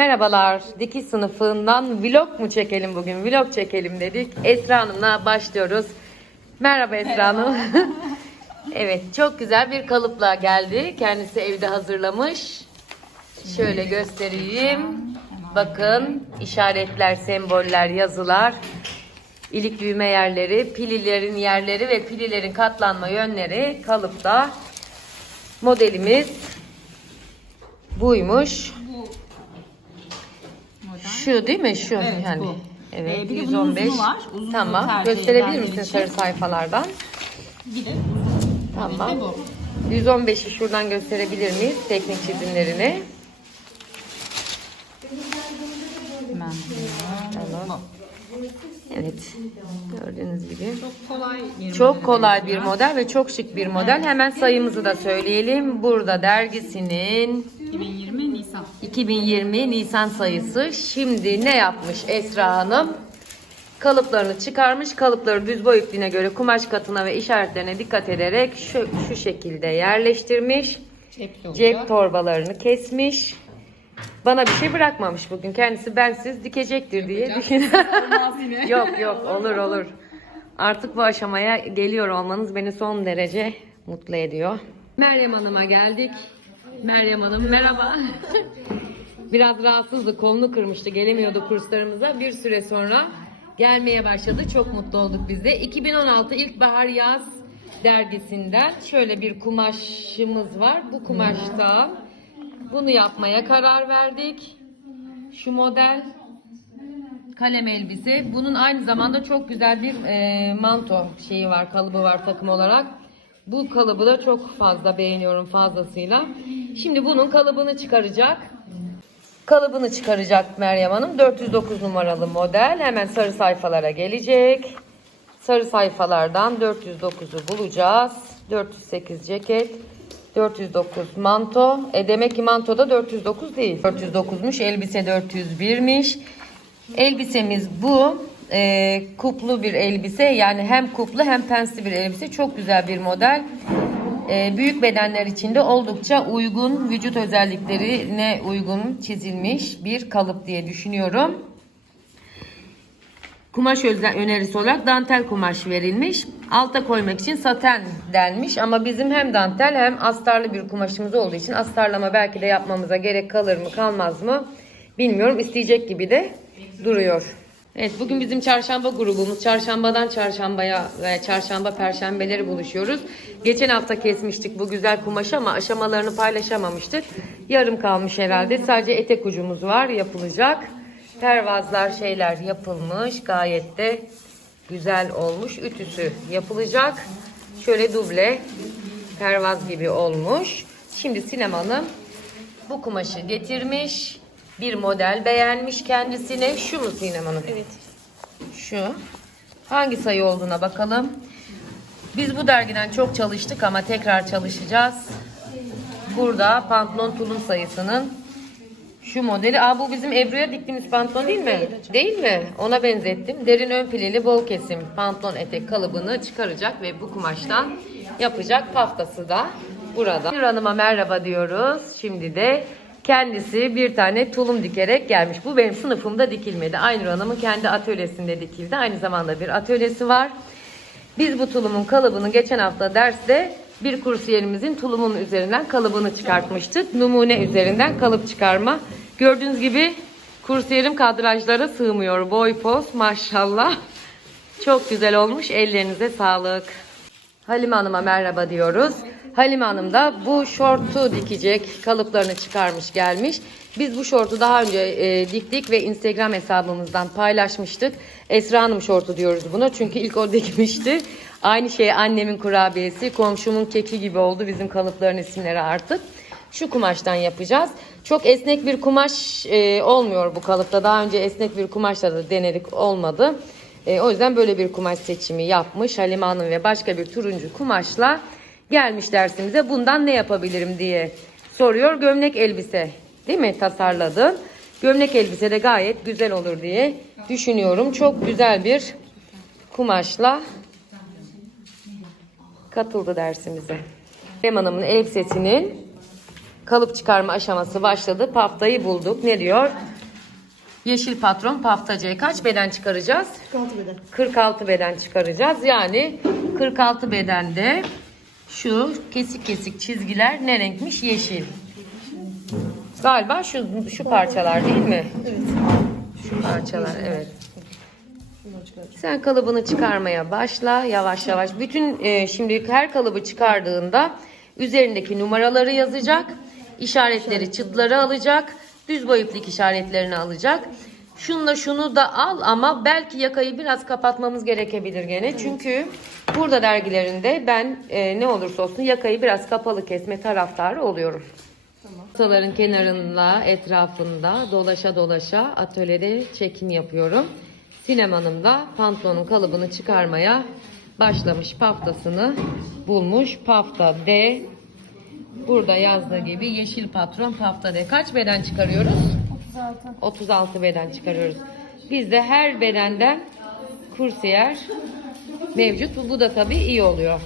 Merhabalar, dikiş sınıfından vlog mu çekelim bugün? Vlog çekelim dedik. Esra Hanım'la başlıyoruz. Merhaba Esra Hanım. Evet, çok güzel bir kalıpla geldi. Kendisi evde hazırlamış. Şöyle göstereyim. Bakın, işaretler, semboller, yazılar, ilik düğme yerleri, pililerin yerleri ve pililerin katlanma yönleri kalıpta. Modelimiz buymuş. Şu değil mi? Şu Evet, yani. bu. Evet, Bir de bunun 115. uzunu var. Uzunluğu Tamam. tercih Gösterebilir edenler misin için. sarı sayfalardan? Bir de Tamam. İşte bu. 115'i şuradan gösterebilir miyiz? Teknik çizimlerini. Hemen. Tamam. Evet. Gördüğünüz gibi. Çok kolay bir Çok modele kolay bir benziyor. model ve çok şık bir model. Hemen sayımızı da söyleyelim. Burada dergisinin 2020 Nisan. 2020 Nisan sayısı. Şimdi ne yapmış Esra Hanım? Kalıplarını çıkarmış. Kalıpları düz boy ipliğine göre kumaş katına ve işaretlerine dikkat ederek şu şekilde yerleştirmiş. Cep torbalarını kesmiş. Bana bir şey bırakmamış bugün. Kendisi bensiz dikecektir diye düşünüyorum. Yok olur. Artık bu aşamaya geliyor olmanız beni son derece mutlu ediyor. Meryem Hanım'a geldik. Meryem Hanım merhaba. Biraz rahatsızdı, kolunu kırmıştı, gelemiyordu kurslarımıza. Bir süre sonra gelmeye başladı. Çok mutlu olduk biz de. 2016 İlkbahar Yaz dergisinden şöyle bir kumaşımız var. Bu kumaşta bunu yapmaya karar verdik. Şu model kalem elbise. Bunun aynı zamanda çok güzel bir manto şeyi var, kalıbı var takım olarak. Bu kalıbı da çok fazla beğeniyorum fazlasıyla. Şimdi bunun kalıbını çıkaracak. Kalıbını çıkaracak Meryem Hanım. 409 numaralı model. Hemen sarı sayfalara gelecek. Sarı sayfalardan 409'u bulacağız. 408 ceket. 409 manto. Demek ki manto da 409 değil. 409'muş. Elbise 401'miş. Elbisemiz bu. Kuplu bir elbise. Yani hem kuplu hem pensli bir elbise. Çok güzel bir model. Büyük bedenler için de oldukça uygun, vücut özelliklerine uygun çizilmiş bir kalıp diye düşünüyorum. Kumaş önerisi olarak dantel kumaş verilmiş. Alta koymak için saten denmiş ama bizim hem dantel hem astarlı bir kumaşımız olduğu için astarlama belki de yapmamıza gerek kalır mı kalmaz mı bilmiyorum. İsteyecek gibi de duruyor. Evet, bugün bizim çarşamba grubumuz. Çarşambadan çarşambaya ve çarşamba perşembeleri buluşuyoruz. Geçen hafta kesmiştik bu güzel kumaşı ama aşamalarını paylaşamamıştık. Yarım kalmış herhalde. Sadece etek ucumuz var, yapılacak. Pervazlar şeyler yapılmış. Gayet de güzel olmuş. Ütüsü yapılacak. Şöyle duble pervaz gibi olmuş. Şimdi Sinem Hanım bu kumaşı getirmiş. Bir model beğenmiş kendisine. Şu mu Sinem Hanım? Evet. Şu. Hangi sayı olduğuna bakalım. Biz bu dergiden çok çalıştık ama tekrar çalışacağız. Burada pantolon tulum sayısının şu modeli. Bu bizim Ebru'ya diktiğimiz pantolon değil mi? Değil mi? Ona benzettim. Derin ön pileli bol kesim pantolon etek kalıbını çıkaracak ve bu kumaştan yapacak. Paftası da burada. Bir Hanım'a merhaba diyoruz. Şimdi de kendisi bir tane tulum dikerek gelmiş. Bu benim sınıfımda dikilmedi. Aynur Hanım'ın kendi atölyesinde dikildi. Aynı zamanda bir atölyesi var. Biz bu tulumun kalıbını geçen hafta derste bir kursiyerimizin tulumun üzerinden kalıbını çıkartmıştık. Numune üzerinden kalıp çıkarma. Gördüğünüz gibi kursiyerim kadrajlara sığmıyor. Boy poz maşallah. Çok güzel olmuş. Ellerinize sağlık. Halime Hanım'a merhaba diyoruz. Halime Hanım da bu şortu dikecek. Kalıplarını çıkarmış gelmiş. Biz bu şortu daha önce diktik ve Instagram hesabımızdan paylaşmıştık. Esra Hanım şortu diyoruz buna. Çünkü ilk o dikmişti. Aynı şey annemin kurabiyesi, komşumun keki gibi oldu bizim kalıpların isimleri artık. Şu kumaştan yapacağız. Çok esnek bir kumaş olmuyor bu kalıpta. Daha önce esnek bir kumaşla da denedik, olmadı. O yüzden böyle bir kumaş seçimi yapmış Halime Hanım ve başka bir turuncu kumaşla gelmiş dersimize. Bundan ne yapabilirim diye soruyor. Gömlek elbise değil mi tasarladın? Gömlek elbise de gayet güzel olur diye düşünüyorum. Çok güzel bir kumaşla katıldı dersimize. Halime Hanım'ın elbisesinin kalıp çıkarma aşaması başladı. Paftayı bulduk. Ne diyor? Yeşil Patron Paftacı'ya kaç beden çıkaracağız? 46 beden. 46 beden çıkaracağız. Yani 46 bedende şu kesik kesik çizgiler ne renkmiş? Yeşil. Galiba şu parçalar değil mi? Evet. Şu parçalar, evet. Sen kalıbını çıkarmaya başla yavaş yavaş. Bütün şimdi her kalıbı çıkardığında üzerindeki numaraları yazacak. İşaretleri, çıtları alacak. Düz boy iplik işaretlerini alacak. Şunla şunu da al ama belki yakayı biraz kapatmamız gerekebilir gene. Çünkü burada dergilerinde ben ne olursa olsun yakayı biraz kapalı kesme taraftarı oluyorum. Tahtaların kenarında, etrafında dolaşa dolaşa atölyede çekim yapıyorum. Sinem Hanım da pantolonun kalıbını çıkarmaya başlamış. Paftasını bulmuş. Pafta D. Burada yazdığı gibi Yeşil Patron Pafta D. Kaç beden çıkarıyoruz? 36 beden çıkarıyoruz. Bizde her bedenden kursiyer mevcut. Bu da tabii iyi oluyor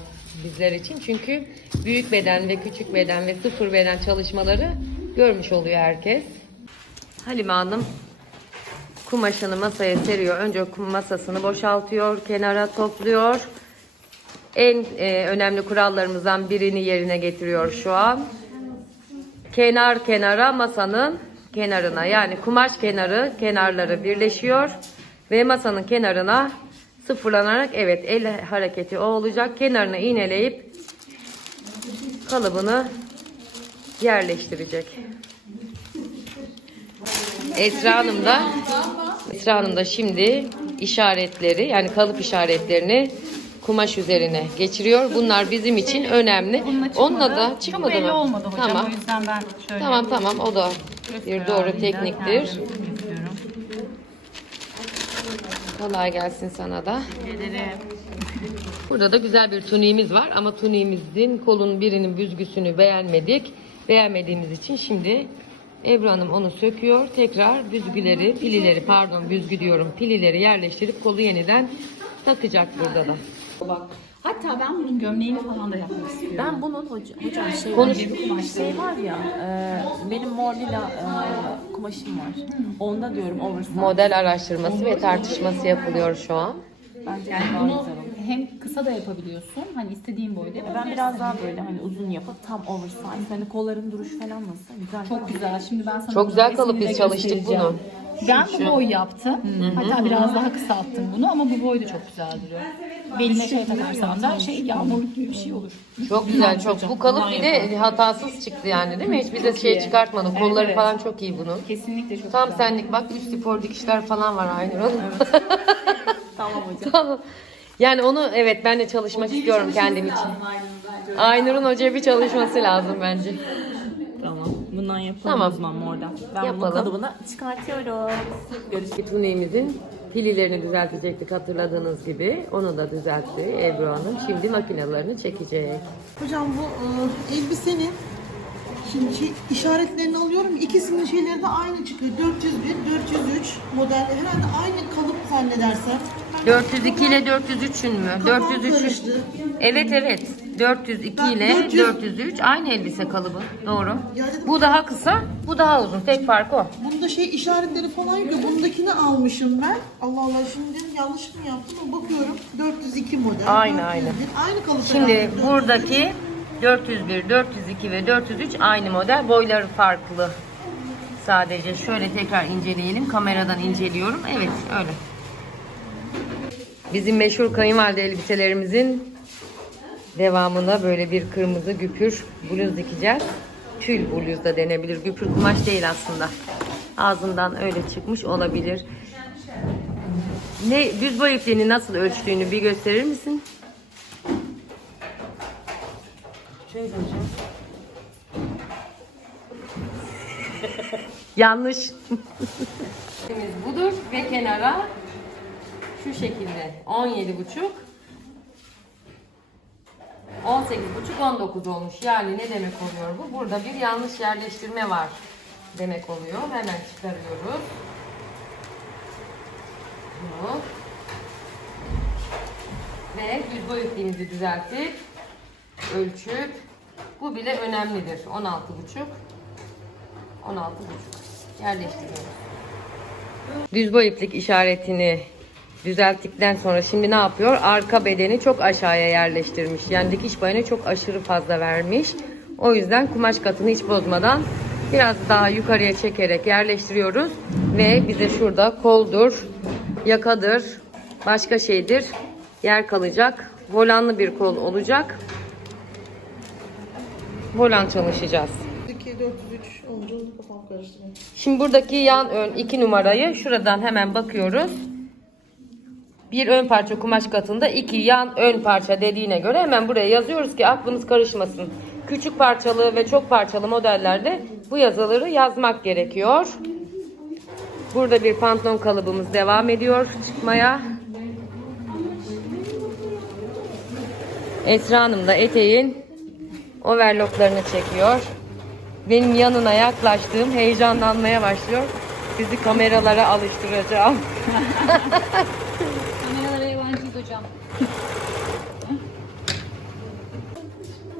bizler için. Çünkü büyük beden ve küçük beden ve sıfır beden çalışmaları görmüş oluyor herkes. Halime Hanım kumaşını masaya seriyor. Önce masasını boşaltıyor, kenara topluyor. En önemli kurallarımızdan birini yerine getiriyor şu an. Kenar kenara, masanın kenarına, yani kumaş kenarları birleşiyor ve masanın kenarına sıfırlanarak, evet, el hareketi o olacak. Kenarına iğneleyip kalıbını yerleştirecek. Esra Hanım da şimdi işaretleri, yani kalıp işaretlerini kumaş üzerine geçiriyor. Bunlar bizim için önemli. Onunla da çıkmadı Çok belli mı? olmadı hocam. Tamam. O yüzden ben şöyle Tamam, o da bir doğru tekniktir. Kolay gelsin sana da. Burada da güzel bir tuniğimiz var ama tuniğimizin kolunun birinin büzgüsünü beğenmedik. Beğenmediğimiz için şimdi Ebru Hanım onu söküyor. Tekrar pilileri yerleştirip kolu yeniden takacak burada da. Hatta ben bunun gömleğini falan da yapmak istiyorum. Ben bunun hocam Konuş. şey var ya, benim mor lila kumaşım var. Onda diyorum oversize. Model araştırması ve tartışması yapılıyor şu an. Bence Yani daha bunu güzel olur. hem kısa da yapabiliyorsun. Hani istediğin boyda Ben yapabilirsin. biraz daha böyle hani uzun yapıp tam oversize. Hani kolların duruş falan nasıl? Güzel. Çok güzel. Şimdi ben sana Çok güzel bunun kalıp, biz resmini de çalıştık göstereceğim. bunu. Ben bu boy yaptım. Hatta biraz daha kısalttım bunu ama bu boy da çok güzel duruyor. Beline şey takarsan da yağmurluk gibi bir şey olur. Çok güzel, çok. Bu kalıp bir de hatasız çıktı yani, değil mi? Hiç bize şey çıkartmadı. Kolları Evet. falan çok iyi bunun. Kesinlikle çok Tam güzel. senlik, bak üst spor dikişler falan var Aynur Hanım. Tamam hocam. Tamam. Yani onu, evet, ben de çalışmak istiyorum kendim için. Aynur'un hocaya bir çalışması lazım bence. Tamam. Bundan yapalım Tamam. o zaman mordan. Ben Yapalım. bunun kalıbını çıkartıyorum. Görüşürüz. Tuniğimizin pililerini düzeltecektik hatırladığınız gibi. Onu da düzeltti Ebru Hanım. Şimdi makinalarını çekecek. Hocam bu elbisenin şimdi işaretlerini alıyorum. İkisinin şeyleri de aynı çıkıyor. 401, 403 model. Herhalde aynı kalıp zannedersem. 402 ile 403'ün mü? Kafam 403'ün. karıştı. Evet. 402 Ben ile 400 403 aynı elbise kalıbı. Doğru. Ya dedim- Bu daha kısa, bu daha uzun. Tek fark o. Bunda işaretleri falan yok. Bundakini almışım ben. Allah Allah, şimdi dedim yanlış mı yaptım ama bakıyorum 402 model. Aynı, 401. aynı. Aynı kalıp Şimdi herhalde. buradaki 401, 402 ve 403 aynı model. Boyları farklı. Sadece şöyle tekrar inceleyelim. Kameradan inceliyorum. Evet, öyle. Bizim meşhur kayınvalide elbiselerimizin devamına böyle bir kırmızı güpür bluz dikeceğiz. Tül bluz da denebilir. Güpür kumaş değil aslında. Ağzından öyle çıkmış olabilir. Düz boy ipliğini nasıl ölçtüğünü bir gösterir misin? Şöyle hocam. Yanlış. Budur ve kenara şu şekilde 17,5 18,5 19 olmuş. Yani ne demek oluyor bu? Burada bir yanlış yerleştirme var demek oluyor. Hemen çıkarıyoruz. Bunu. Ve düz boy ipliğimizi düzeltip ölçüp, bu bile önemlidir. 16,5 yerleştiriyoruz. Düz boy iplik işaretini düzelttikten sonra şimdi ne yapıyor? Arka bedeni çok aşağıya yerleştirmiş. Yani dikiş payını çok aşırı fazla vermiş. O yüzden kumaş katını hiç bozmadan biraz daha yukarıya çekerek yerleştiriyoruz. Ve bize şurada koldur, yakadır, başka şeydir yer kalacak. Volanlı bir kol olacak. Volan çalışacağız. 2, 403 olunca kafam karıştı. Şimdi buradaki yan ön 2 numarayı şuradan hemen bakıyoruz. Bir ön parça kumaş katında 2 yan ön parça dediğine göre hemen buraya yazıyoruz ki aklımız karışmasın. Küçük parçalı ve çok parçalı modellerde bu yazıları yazmak gerekiyor. Burada bir pantolon kalıbımız devam ediyor çıkmaya. Esra Hanım da eteğin overlocklarını çekiyor. Benim yanına yaklaştığım heyecanlanmaya başlıyor. Sizi kameralara alıştıracağım. Kameralara yabancıyız hocam.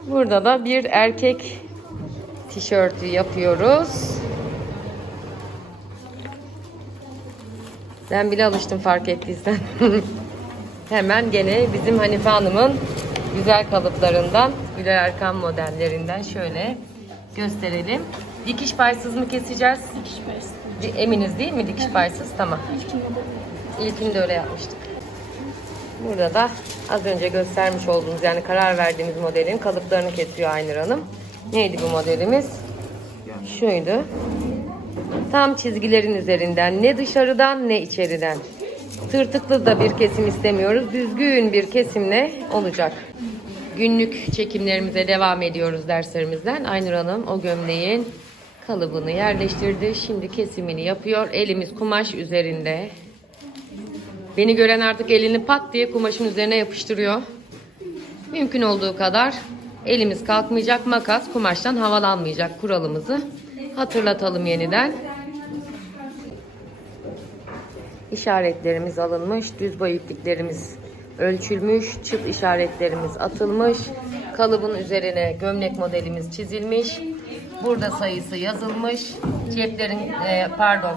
Burada da bir erkek tişörtü yapıyoruz. Ben bile alıştım fark ettiysen. Hemen gene bizim Hanife Hanım'ın güzel kalıplarından, Güler Erkan modellerinden şöyle gösterelim. Dikiş paysız mı keseceğiz? Dikiş parası. Eminiz değil mi dikiş paysız? Tamam. İlkini de öyle yapmıştık. Burada da az önce göstermiş olduğumuz yani karar verdiğimiz modelin kalıplarını kesiyor Aynur Hanım. Neydi bu modelimiz? Şuydu. Tam çizgilerin üzerinden, ne dışarıdan ne içeriden. Tırtıklı da bir kesim istemiyoruz. Düzgün bir kesimle olacak. Günlük çekimlerimize devam ediyoruz derslerimizden. Aynur Hanım o gömleğin kalıbını yerleştirdi. Şimdi kesimini yapıyor. Elimiz kumaş üzerinde. Beni gören artık elini pat diye kumaşın üzerine yapıştırıyor. Mümkün olduğu kadar elimiz kalkmayacak, makas kumaştan havalanmayacak kuralımızı hatırlatalım yeniden. İşaretlerimiz alınmış, düz boy ipliklerimiz ölçülmüş, çıt işaretlerimiz atılmış, kalıbın üzerine gömlek modelimiz çizilmiş. Burada sayısı yazılmış, ceplerin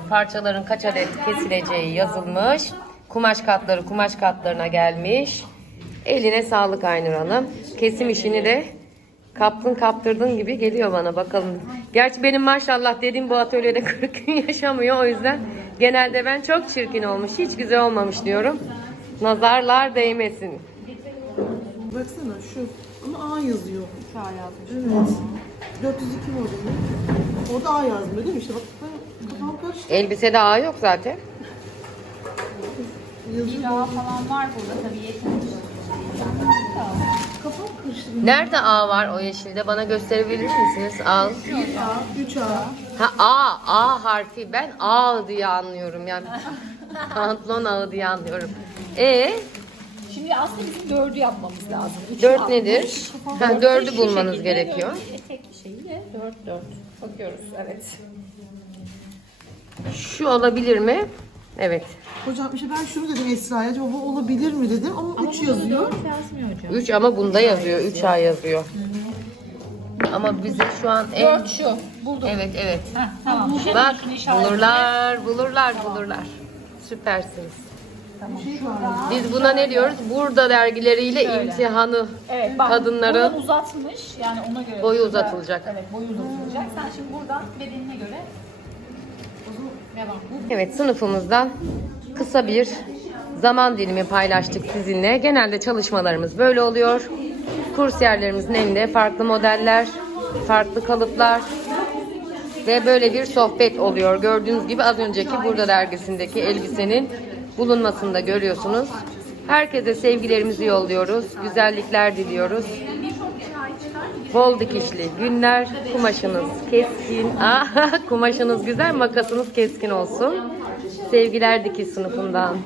parçaların kaç adet kesileceği yazılmış. Kumaş katları kumaş katlarına gelmiş. Eline sağlık Aynur Hanım. Kesim işini de kaptırdın gibi geliyor bana, bakalım. Gerçi benim maşallah dediğim bu atölyede 40 gün yaşamıyor, o yüzden genelde ben çok çirkin olmuş, hiç güzel olmamış diyorum. Nazarlar değmesin. Baksana şu ama A yazıyor. A yazmış. Evet. 402 modeli. Orada A yazmıyor değil mi? İşte bak kafam karıştı. Elbisede ağ yok zaten. Yazıyor. Daha falan var burada tabii yetmemiş. Kafam karıştı. Nerede ağ var o yeşilde? Bana gösterebilir misiniz? Ağ. 3A. Ha A harfi. Ben ağ diye anlıyorum yani. Pantolon ağı diye anlıyorum. Şimdi aslında bizim 4'ü yapmamız lazım. 4 nedir? Ha, 4'ü bulmanız gerekiyor. Tek şeyle 4. Bakıyoruz, evet. Şu olabilir mi? Evet. Hocam işte ben şunu dedim Esra'ya. Acaba bu olabilir mi dedim ama 3 yazıyor. Yazmıyor hocam. 3 ama bunda yazıyor. 3A yazıyor. Ama bize şu an 4 şu. Buldum. Evet. Heh, tamam. Bak bulurlar. Süpersiniz. Biz buna ne diyoruz? Burada dergileriyle imtihanı. Evet bak. Kadınların Buradan uzatmış. Yani ona göre. boyu uzatılacak. Evet, boyu uzatılacak. Sen şimdi buradan bedenine göre devam. Evet, sınıfımızdan kısa bir zaman dilimi paylaştık sizinle. Genelde çalışmalarımız böyle oluyor. Kursiyerlerimizin elinde farklı modeller, farklı kalıplar ve böyle bir sohbet oluyor. Gördüğünüz gibi az önceki Burada dergisindeki elbisenin bulunmasını da görüyorsunuz. Herkese sevgilerimizi yolluyoruz. Güzellikler diliyoruz. Bol dikişli günler. Kumaşınız keskin. Kumaşınız güzel, makasınız keskin olsun. Sevgiler dikiş sınıfından.